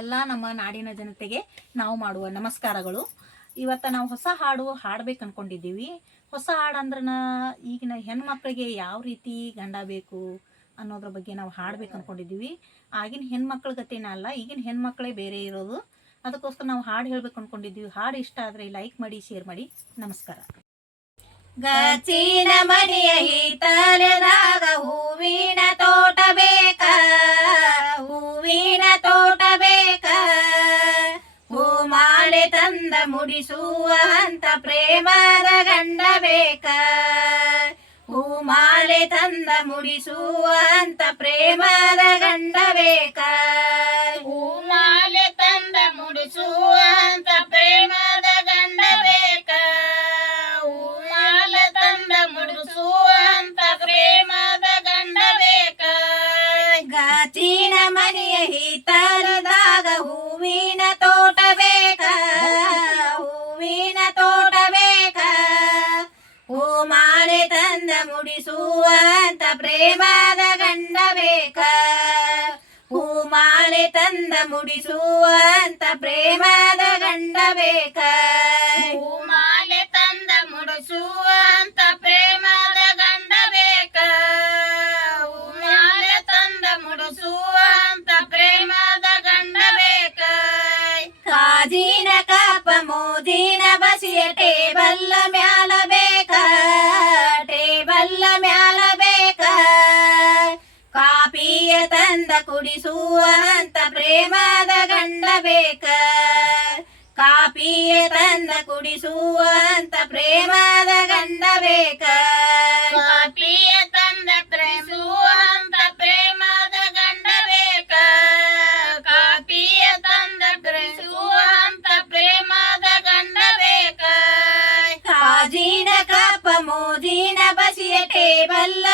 ಎಲ್ಲ ನಮ್ಮ ನಾಡಿನ ಜನತೆಗೆ ನಾವು ಮಾಡುವ ನಮಸ್ಕಾರಗಳು. ಇವತ್ತು ನಾವು ಹೊಸ ಹಾಡು ಹಾಡ್ಬೇಕು ಅನ್ಕೊಂಡಿದ್ದೀವಿ ಹೊಸ ಹಾಡು ಅಂದ್ರನ ಈಗಿನ ಹೆಣ್ಮಕ್ಳಿಗೆ ಯಾವ ರೀತಿ ಗಂಡ ಬೇಕು ಅನ್ನೋದ್ರ ಬಗ್ಗೆ ನಾವು ಹಾಡ್ಬೇಕು ಅನ್ಕೊಂಡಿದ್ದೀವಿ ಆಗಿನ ಹೆಣ್ಮಕ್ಳ ಗತಿನ ಅಲ್ಲ, ಈಗಿನ ಹೆಣ್ಮಕ್ಳೇ ಬೇರೆ ಇರೋದು. ಅದಕ್ಕೋಸ್ಕರ ನಾವು ಹಾಡು ಹೇಳ್ಬೇಕು ಅನ್ಕೊಂಡಿದ್ದೀವಿ ಹಾಡು ಇಷ್ಟ ಆದರೆ ಲೈಕ್ ಮಾಡಿ, ಶೇರ್ ಮಾಡಿ. ನಮಸ್ಕಾರ. ಗಚಿನ ಮನೆಯ ಹೂವಿನ ತೋಟ ಬೇಕ. ಮುಡಿಸುವ ಅಂತ ಪ್ರೇಮದ ಗಂಡ ಬೇಕ? ಹೂಮಾಲೆ ತಂದ ಮುಡಿಸುವ ಅಂತ ಪ್ರೇಮದ ಗಂಡ ಬೇಕ? ಹೂಮಾಲೆ ತಂದ ಮುಡಿಸುವಂತ ಮುಡಿಸುವಂತ ಪ್ರೇಮದ ಗಂಡ ಬೇಕ? ಹೂಮಾಲೆ ತಂದ ಮುಡಿಸುವಂತ ಪ್ರೇಮದ ಗಂಡ ಬೇಕ? ಹೂಮಾಲೆ ತಂದ ಮುಡಿಸುವಂತ ಪ್ರೇಮದ ಗಂಡ ಬೇಕ? ಹೂಮಾಲೆ ತಂದ ಮುಡಿಸುವಂತ ಪ್ರೇಮದ ಗಂಡ ಬೇಕ? ಕಾಜಿನ ಕಾಪ ಮೋದಿನ ಬಸಿಯ ಟೇಬಲ್ಲ ತಂದ ಕುಡಿಸುವಂತ ಪ್ರೇಮದ ಗಂಡ ಬೇಕ? ಕಾಪಿಯ ತಂದ ಕುಡಿಸುವಂತ ಪ್ರೇಮದ ಗಂಡ ಬೇಕ? ಕಾಪಿಯ ತಂದ ಪ್ರೇಸುವಂತ ಪ್ರೇಮದ ಗಂಡ ಬೇಕ? ಕಾಪಿಯ ತಂದ ಪ್ರೇಸುವಂತ ಪ್ರೇಮದ ಗಂಡ ಬೇಕ? ಕಾಜಿನ ಕಪ್ಪ ಮೋಜಿನ ಬಸಿಯ ಟೇಬಲ್ಲ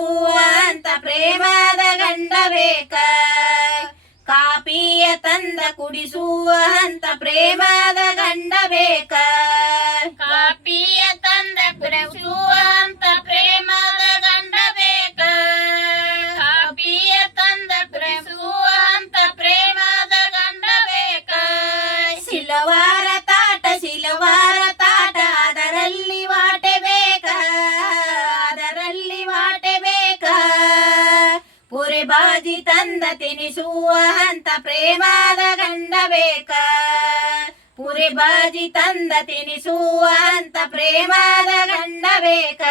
ಕುಡಿಸುವಂತ ಪ್ರೇಮದ ಗಂಡ ಬೇಕ? ಕಾಪಿಯ ತಂದ ಕುಡಿಸುವ ಅಂತ ಪ್ರೇಮದ ಗಂಡ ಬೇಕ? ತಿನಿಸುವ ಅಂತ ಪ್ರೇಮದ ಗಂಡ ಬೇಕ? ಪುರಿ ಬಾಜಿ ತಂದ ತಿನಿಸುವ ಅಂತ ಪ್ರೇಮದ ಗಂಡ ಬೇಕ?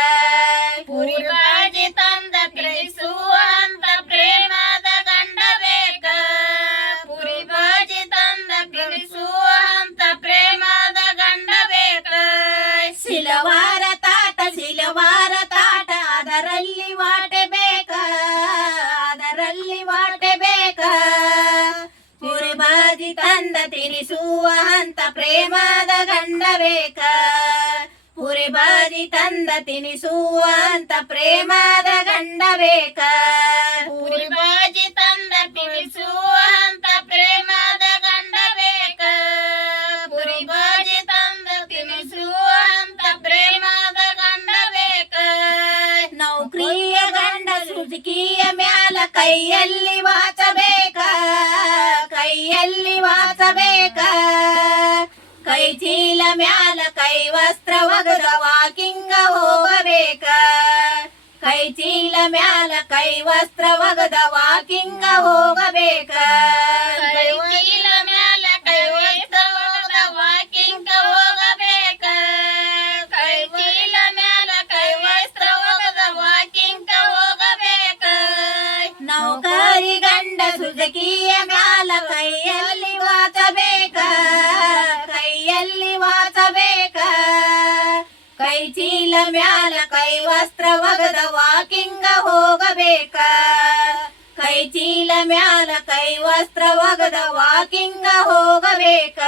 ಪುರಿ ಬಾಜಿ ತಂದ ತಿನಿಸುವ ಅಂತ ಪ್ರೇಮದ ಗಂಡ ಬೇಕ? ಪುರಿ ಬಾಜಿ ತಂದ ತಿನಿಸುವ ಅಂತ ಪ್ರೇಮದ ಗಂಡ ಬೇಕ? ಸಿಲವಾರ ತಾಟ ಸಿಲವಾರ ತಂದ ತಿನಿಸುವ ಅಂತ ಪ್ರೇಮದ ಗಂಡ ಬೇಕ? ಪುರಿ ಬಾಜಿ ತಂದ ತಿನಿಸುವ ಅಂತ ಪ್ರೇಮದ ಗಂಡ ಬೇಕ? ಪುರಿ ಬಾಜಿ ತಂದ ತಿಳಿಸುವಂತ ಪ್ರೇಮದ ಗಂಡ ಬೇಕ? ಪುರಿ ಬಾಜಿ ತಂದ ತಿಳಿಸುವಂತ ಪ್ರೇಮದ ಗಂಡ ಬೇಕ? ನೌಕರಿಯ ಗಂಡ ಸುಜುಕಿಯ ಮ್ಯಾಲ ಕೈಯಲ್ಲಿ ವಾಚಬೇಕ? ಕೈಯಲ್ಲಿ ವಾಸಬೇಕ ಕೈ ಚೀಲ ಮ್ಯಾಲ ಕೈ ವಸ್ತ್ರ ಒಗದ ವಾಕಿಂಗ ಹೋಗಬೇಕ. ಕೈ ಚೀಲ ಮ್ಯಾಲ ಕೈ ವಸ್ತ್ರ ಒಗದ ವಾಕಿಂಗ ಹೋಗಬೇಕ. ಮೆಲ್ಲ ಮ್ಯಾಲ ಕೈ ವಸ್ತ್ರ ಒಗದ ವಾಕಿಂಗ ಹೋಗಬೇಕ. ಕೈ ಚೀಲ ಮ್ಯಾಲ ಕೈ ವಸ್ತ್ರ ಒಗದ ವಾಕಿಂಗ ಹೋಗಬೇಕ.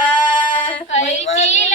ಕೈ ಚೀಲ